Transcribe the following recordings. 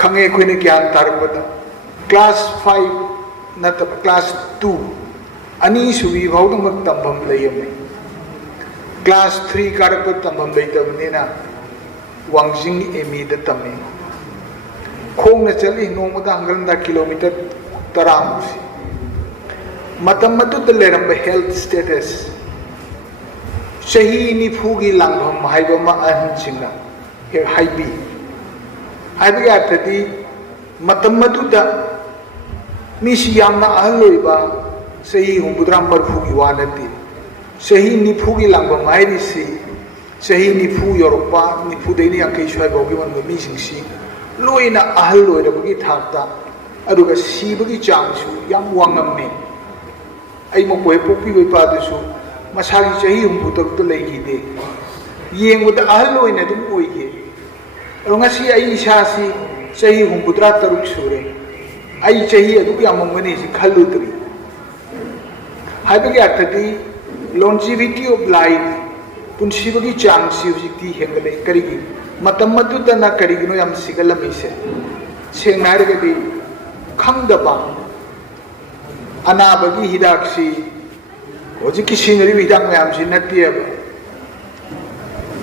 खंगे अखोने ज्ञान तारकपदा class 5 नतब class 2 अनि सुबी भावदमक तंबम लयमे क्लास 3 कारक तंबम लयतबनेना वांगजिंग एमी द तमे खोंग न चली नोमदा हंगलंदा किलोमीटर 30 मतम मदुद लेरंब हेल्थ स्टेटस चही निफुगी लांगभम हाइबमा अहनसिंगना हे हाइबी हाइबी अर्थदी मतम मदुदा मिसी यामना अहलोइबा सही हुंबुद्रा मरफुगी वानती सही निफुगी लांगभम हाइरिसी सही निफु योरपा निफु देनी अंकै स्वाइबोगी मन मिसिंगसी लोइना अहल लोइरबगी थाक्ता अदुगा सीबगी चांगसु याम वांगमने आई मकोय पोपी वेपादसु मसागी चही हुंबुतक लेगीदे येंगुदा अहल लोइना दुम ओइगे ngasi ai isasi चही हुंबुद्रा तरुक सुरे आई चही अदुक यामंगनी सि खलुद्री हाइबगे अर्थदी longevity of life पुनसिबगी चांगसि हुजिक्ति हेंगले करिगी मतम मदुदना करिगिनो याम सिगलमिसे सेंगनारगदी खंगदबा अनाबगी हिदाक्सी होजिकि सिंगरी हिदाक मयामसि नतियब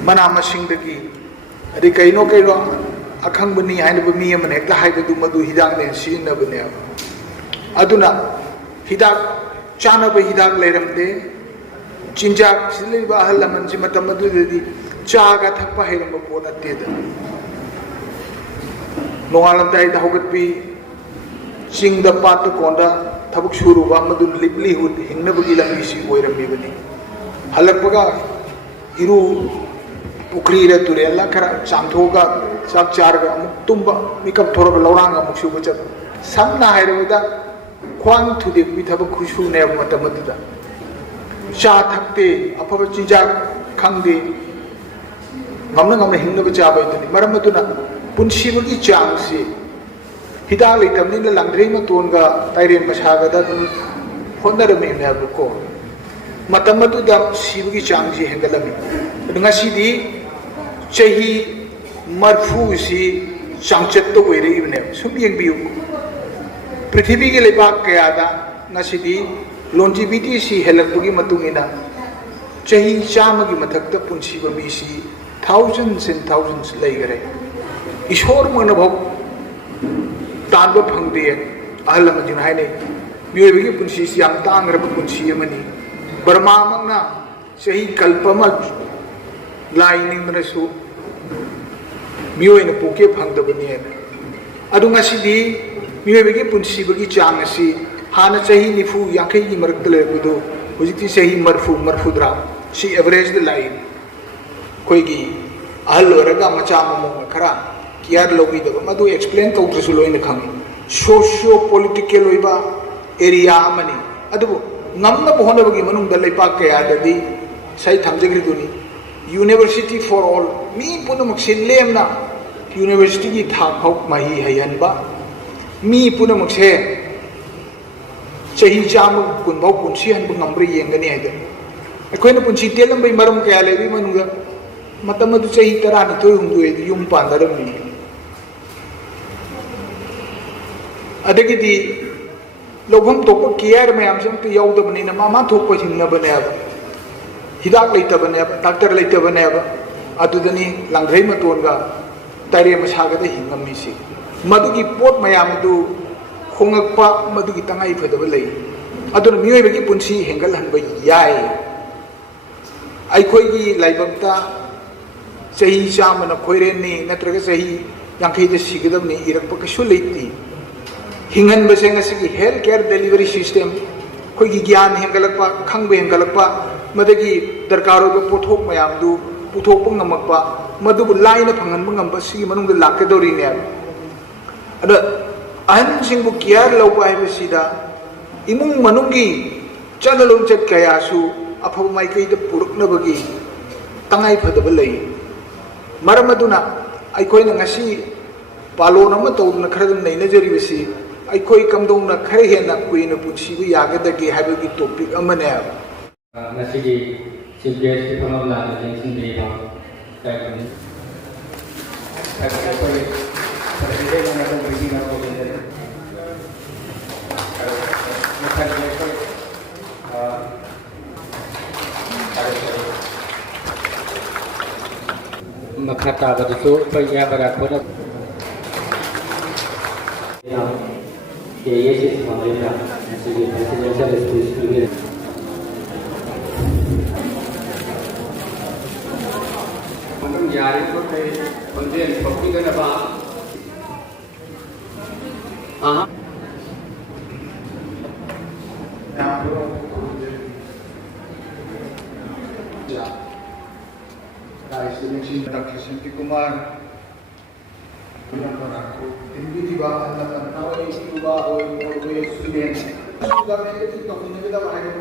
मना मसिंगदगी अदि कइनो कइनो अखंगबनी हाइनब मी अमन हेक्ता हाइबदु मदु हिदाक ने सिनबने अदुना हिदाक चानब हिदाक लेरमदे चिंजाक सिलेबा अहल लमन सि मतम मदुदि चागा थकपा हेरम पोनतेद नोंगालमदाइ दा होगतपी चिंग द पात कोंदा थबक शुरुबा मदु लिवलीहुड हिंगनबगी लंबी सि ओइरमीबनी हलकपगा इरु पुखरी रे तुरेला खरा चांथोगा चाक चारगा अमुक तुम्बा मिकप थोरगा लौरांगा अमुक सुबा चब समना हाइरबदा ख्वांग थुदे बि थबक खुशु ने मतमदुदा चा थकते अफब चिंजाक खंगदे ngam hingna ba chabai tani maram aduna punsibagi changsi hida leitamni la langdrei ma tonga tairen masaga da hondarame me ko matam adu da sibagi changsi hengalami dunga sidi chahi marfu si changchat to oire ibne sum yengbiu prithvi ge lebak kaya da ngasidi longevity si helakbugi matungina chahi chamagi mathakta punsiba mi si thousands and thousands laigare ishor manabhav tanba phangde ahal amajin haine miyobigi punsi si yam tangra punsi amani barma mangna sahi kalpama lining manasu miyoina poke phangdabani adunga sidi miyobigi punsi bagi chang asi hana sahi nifu yankai gi marakdale budu hujiti sahi marfudra si average the line कोईगी अहल होरगा मचा ममो खरा कियार लोगी दब मदु explain तौद्रसु लोइन खंगी सोशियो पॉलिटिकल ओइबा एरिया मनी अदबु ngамna बहोनबगी मनुंग द लेपा कया ददी सही थमजगरी दुनी यूनिवर्सिटी फॉर ऑल मी पुनमुक से लेमना यूनिवर्सिटी की थाक हौक मही हयनबा मी पुनमुक से चही जाम कुनबौ कुनसी हनबु ngамब्रे येंगनी हाइदे अखोइना पुंसी तेलंबई मरम कया लेबी मनुंग मतम अदु चही 12 हुंदुए युम पांदरमी अदगिदी लोभम तोप केयर मयाम सम तो यौदबनी मामा थोप हिंगनबने अब हिदाक लेतबने अब डॉक्टर लेतबने अब अदुदनी लांग्रई मतोनगा तारे मसागद हिंगमिसी मदुगी पोट मयाम दु खोंगकपा मदुगी तंगाई फदब लई अदुन मियोयबगी पुंसी हेंगल हनब याय अखोईगी लाइबमता चही चामन खोरेनी नत्रग चही यांखैद सिगदबनी इरकप कशु लेती हिंगन बसे ngasi health care delivery system खोईगी ज्ञान हेंगलकपा खंगबे हेंगलकपा मदगी दरकार हो पोथोक मयाम दु पुथोक ngमकपा मदुबु लाइन फंगन ngamba sigi manung da lakadori ne ada ahan singbu care लौबा हाइबसिदा इमुंग मनुंगी चनलुम चट कयासु अफब माइकई द पुरुकनबगी तंगाई फदब लई मरम अदुना अखोइना ngasi पालोन अमा तौदना खरदम नैनजरिबसी अखोइ कमदौना खर हेना कुइना पुछिबु यागदगे हाइबगी टॉपिक अमने ngasi gi CBS ki phamamla jingsin de ba kai मखा ताबदसु पय्या बरा खोना के ये से समावेशा सिगे प्रेसिडेंशियल स्पीच के हम यारे को थे बंदे पब्लिक का बा हां Dr. Santi Kumar, hindi di ba ang nakatawag yung student? Sudah mereka itu kami kita bahaya